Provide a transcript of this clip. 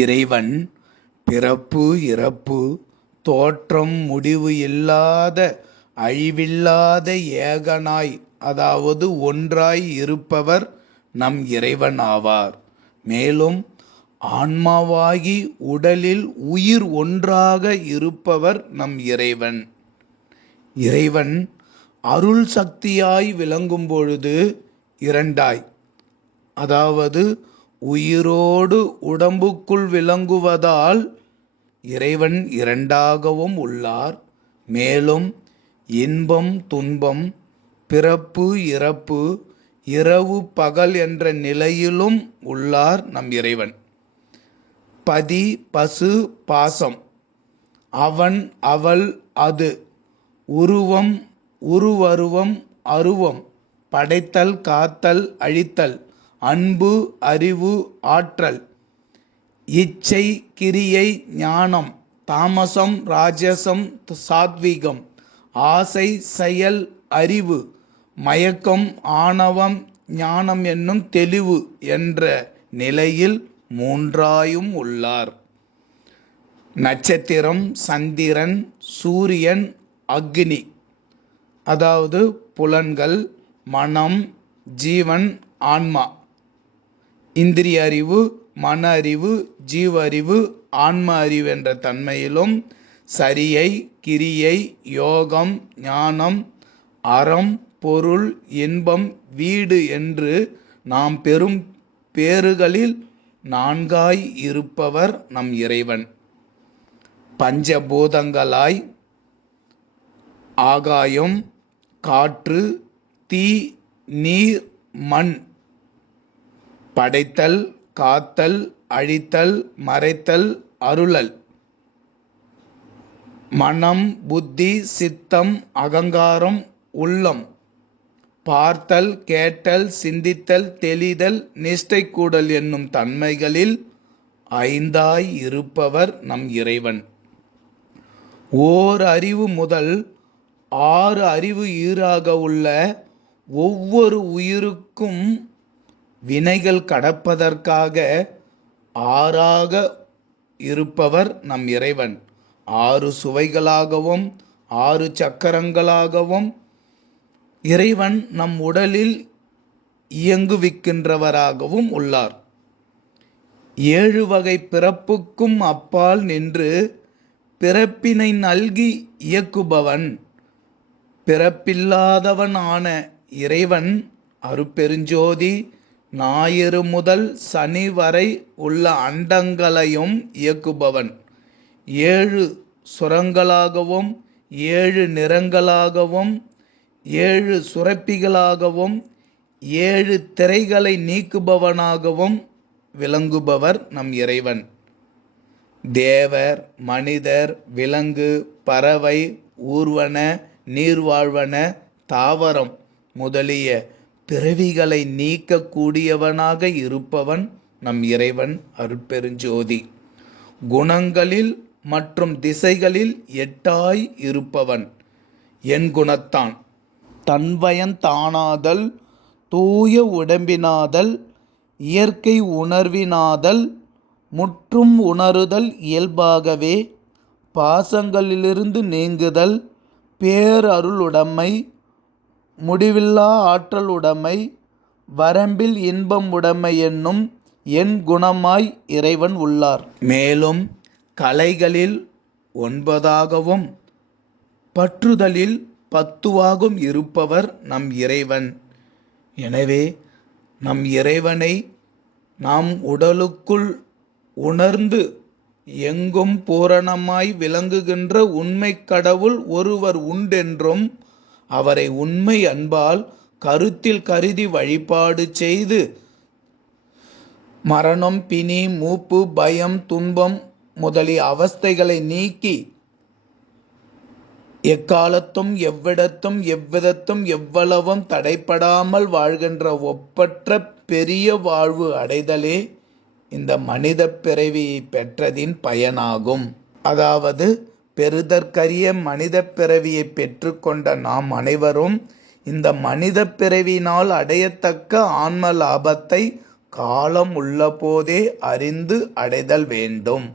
இறைவன் பிறப்பு இறப்பு தோற்றம் முடிவு இல்லாத அழிவில்லாத ஏகனாய் அதாவது ஒன்றாய் இருப்பவர் நம் இறைவன் ஆவார். மேலும் ஆன்மாவாகி உடலில் உயிர் ஒன்றாக இருப்பவர் நம் இறைவன். இறைவன் அருள் சக்தியாய் விளங்கும் பொழுது இரண்டாய் அதாவது உயிரோடு உடம்புக்குள் விளங்குவதால் இறைவன் இரண்டாகவும் உள்ளார். மேலும் இன்பம் துன்பம் பிறப்பு இறப்பு இரவு பகல் என்ற நிலையிலும் உள்ளார் நம் இறைவன். பதி பசு பாசம். அவன் அவள் அது. உருவம் உருவருவம் அருவம். படைத்தல் காத்தல் அழித்தல். அன்பு அறிவு ஆற்றல். இச்சை கிரியை ஞானம். தாமசம் ராஜசம் சாத்விகம். ஆசை செயல் அறிவு. மயக்கம் ஆணவம் ஞானம் என்னும் தெளிவு என்ற நிலையில் மூன்றாயும் உள்ளார். நட்சத்திரம் சந்திரன் சூரியன் அக்னி. அதாவது புலன்கள் மனம் ஜீவன் ஆன்மா. இந்திரிய அறிவு மன அறிவு ஜீவ அறிவு ஆன்ம அறிவு என்ற தன்மையிலும் சரியை கிரியை யோகம் ஞானம் அறம் பொருள் இன்பம் வீடு என்று நாம் பெறும் பேறுகளில் நான்காய் இருப்பவர் நம் இறைவன். பஞ்சபூதங்களாய் ஆகாயம் காற்று தீ நீர் மண் படைத்தல் காத்தல் அழித்தல் மறைத்தல் அருளல். மனம் புத்தி சித்தம் அகங்காரம் உள்ளம். பார்த்தல் கேட்டல் சிந்தித்தல் தெளிதல் நிஷ்டை கூடல் என்னும் தன்மைகளில் ஐந்தாய் இருப்பவர் நம் இறைவன். ஓர் அறிவு முதல் ஆறு அறிவு ஈராக உள்ள ஒவ்வொரு உயிருக்கும் வினைகள் கடப்பதற்காக ஆறாக இருப்பவர் நம் இறைவன். ஆறு சுவைகளாகவும் ஆறு சக்கரங்களாகவும் இறைவன் நம் உடலில் இயங்குவிக்கின்றவராகவும் உள்ளார். ஏழு வகை பிறப்புக்கும் அப்பால் நின்று பிறப்பினை நல்கி இயக்குபவன். பிறப்பில்லாதவன் ஆன இறைவன் அருப்பெருஞ்சோதி ஞாயிறு முதல் சனி வரை உள்ள அண்டங்களையும் இயக்குபவன். ஏழு சுரங்களாகவும் ஏழு நிறங்களாகவும் ஏழு சுரப்பிகளாகவும் ஏழு திரைகளை நீக்குபவனாகவும் விளங்குபவர் நம் இறைவன். தேவர் மனிதர் விலங்கு பறவை ஊர்வன நீர்வாழ்வன தாவரம் முதலிய பிறவிகளை நீக்கக்கூடியவனாக இருப்பவன் நம் இறைவன் அருட்பெருஞ்சோதி. குணங்களில் மற்றும் திசைகளில் எட்டாய் இருப்பவன் என் குணத்தான். தன்வயந்தானாதல் தூய உடம்பினாதல் இயற்கை உணர்வினாதல் முற்றும் உணருதல் இயல்பாகவே பாசங்களிலிருந்து நீங்குதல் பேரருளுடைமை முடிவில்லா ஆற்றல் உடைமை வரம்பில் இன்பம் உடைமை என்னும் என் குணமாய் இறைவன் உள்ளார். மேலும் கலைகளில் ஒன்பதாகவும் பற்றுதலில் பத்துவாகும் இருப்பவர் நம் இறைவன். எனவே நம் இறைவனை நாம் உடலுக்குள் உணர்ந்து எங்கும் பூரணமாய் விளங்குகின்ற உண்மை கடவுள் ஒருவர் உண்டென்றும் அவரை உண்மை அன்பால் கருத்தில் கருதி வழிபாடு செய்து மரணம் பிணி மூப்பு பயம் துன்பம் முதலிய அவஸ்தைகளை நீக்கி எக்காலத்தும் எவ்விடத்தும் எவ்விதத்தும் எவ்வளவும் தடைப்படாமல் வாழ்கின்ற ஒப்பற்ற பெரிய வாழ்வு அடைதலே இந்த மனித பிறவியை பெற்றதின் பயனாகும். அதாவது பெறுதற்கரிய மனித பிறவியை பெற்றுக்கொண்ட நாம் அனைவரும் இந்த மனித பிறவினால் அடையத்தக்க ஆன்ம லாபத்தை காலம் உள்ளபோதே அறிந்து அடைதல் வேண்டும்.